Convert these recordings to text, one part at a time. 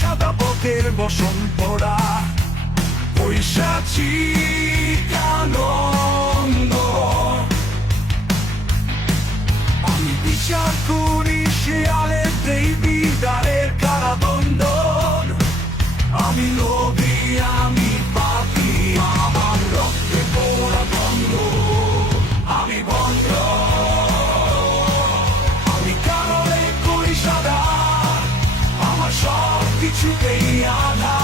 সাদা পথের বসন পড়া পৈশাচী আনন্দ। আমি বিচার করি শেয়ালের দেই বিদারের কারাবন্ধন। আমি লোভী, আমি পাপী, আমার রক্তে পোড়া বন্ধ। আমি বন্ধ, আমি কারণে করি সাদা, আমার সব কিছুতেই আধা।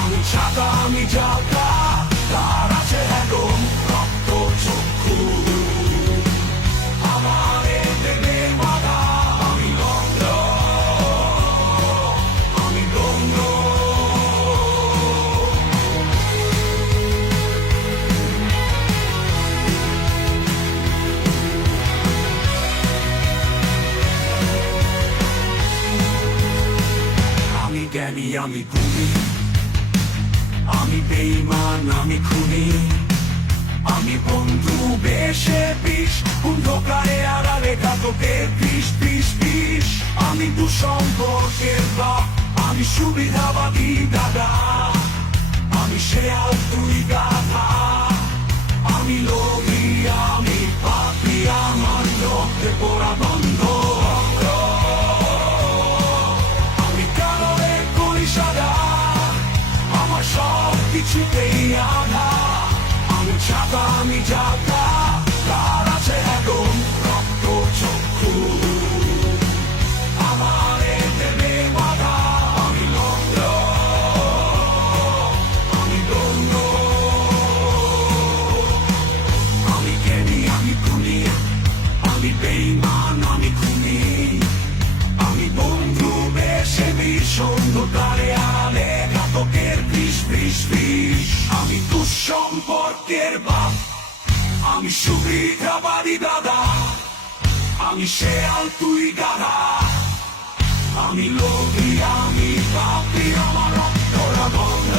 আমি ছাতা, আমি জাতা, তার আছে এখন রক্ত চক্ষু। আমার দেবে মাথা, আমি গন্ধ, আমি গন্ধ। আমি জ্ঞানী, আমি গুণী, আমি বেঈমান, আমি খুনি। আমি বন্ধু বেশে বিষ, অন্ধকারে আড়ালে ঘাতকের বিষ বিষ বিষ। আমি দুঃসম্পর্কের বাপ, আমি সুবিধাবাদী দাদা। আমি শেয়াল, তুই গাধা। আমি লোভী, আমি পাপী, আমার রক্তে পোড়া বন্ধ। আমি কারণে করি সাদা, আমার সব কিছুতেই আধা। আমি ছাতা, আমি জাতা, তার আছে এখন রক্ত চক্ষু। আমার দেবে মাথা, আমি গন্ধ, আমি গন্ধ। আমি জ্ঞানী, আমি খুনি, আমি বেঈমান, আমি খুনি। আমি বন্ধু বেশে বিষ, অন্ধকারে আড়ালে ঘাতকের বিষ বিষ বিষ। আমি দুঃসম্পর্কের বাপ, আমি সুবিধাবাদী দাদা। আমি শেয়াল, তুই গাধা। আমি লোভী, আমি পাপী, আমার রক্তরা বন্ধ।